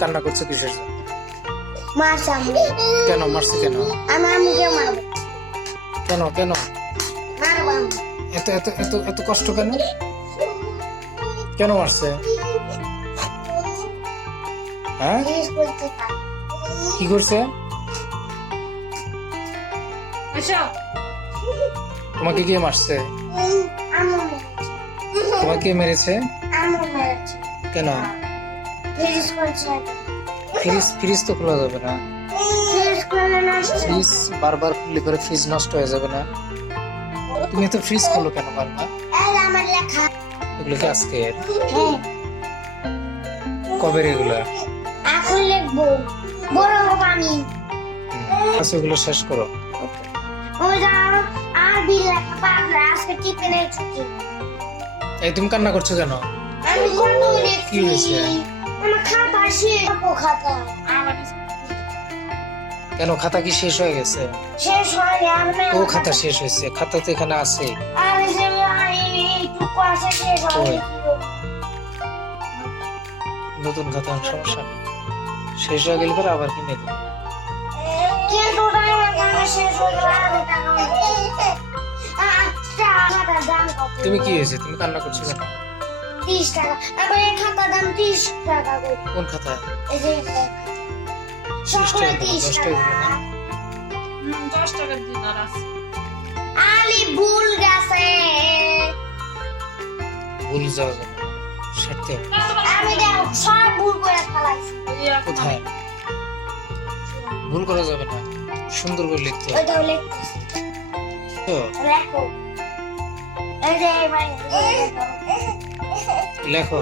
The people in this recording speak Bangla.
কান্না করছে কিসের? কেন মারছে কেন? কেন কেন? এত এত এত এত কষ্ট কেন? কেন মারছে? হ্যাঁ? কি করছে? তোমাকে আম্মু মেরেছে? তোমাকে কে মেরেছে। কেন? ফ্রিজ ফ্রিজ তো খোলা যাবে না। ফ্রিজ বারবার খুললে পরে ফ্রিজ নষ্ট হয়ে যাবে না। তুমি তো ফ্রিজ খোলো কেন বারবার? এগুলো কি আজকের? হ্যাঁ। কবের এগুলো? এখন লিখব। বড় আমি। আচ্ছা ওগুলো শেষ করো। ওই আর বিল লেখা পারলে আজকে টিপে নেই ছুটি। এই তুমি কান্না করছ কেন? আমি কি হয়েছে? আমার খাতা শেষ খাতা কেন খাতা কি শেষ হয়ে গেছে? শেষ হয়ে ও খাতা শেষ হয়েছে খাতা তো এখানে আছে। নতুন খাতা সমস্যা নেই। শেষ হয়ে গেলে পরে আবার কিনে দেবো। কিন্তু শেষ হয়ে তুমি কি হয়েছে? তুমি কান্না করছ কেন? তিরিশ টাকা। এই খাতার দাম তিরিশ টাকা করে। কোন খাতা? এই যে এটা। টাকা করে, টাকা করে টাকা না? হুম, দশ টাকার দিনার আছে। আলি ভুল গেছে। ভুল যাওয়া যাবে না। আমি দেখো সব ভুল করে ফেলাইছি। কোথায়? ভুল করা যাবে না। সুন্দর করে লিখতে হবে। ওইটাও লিখতেছি। তো, লেখো এই যে এবার লেখো